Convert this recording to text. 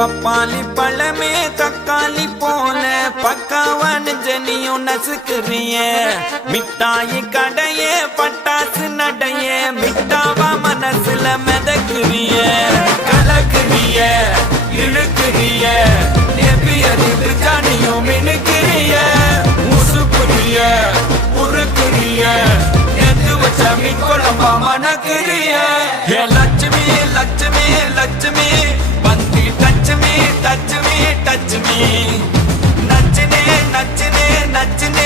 பப்பாளி பழமே தக்காளி போல பக்காவான ஜனியும் நசுக்குறிய மிட்டாயி கடையே பட்டாசு நடைய மிட்டாவா மனசுல மிதக்குறிய கலக்குறிய இழுக்குறிய நெபியறிவு ஜானியும் மினுக்குறிய முசுக்குறிய உருக்குறிய எது வச்ச மீன் குழம்பா மணக்குறிய Lakshmi Lakshmi Lakshmi touch me, touch me, touch me. Nachne, nachne, nachne.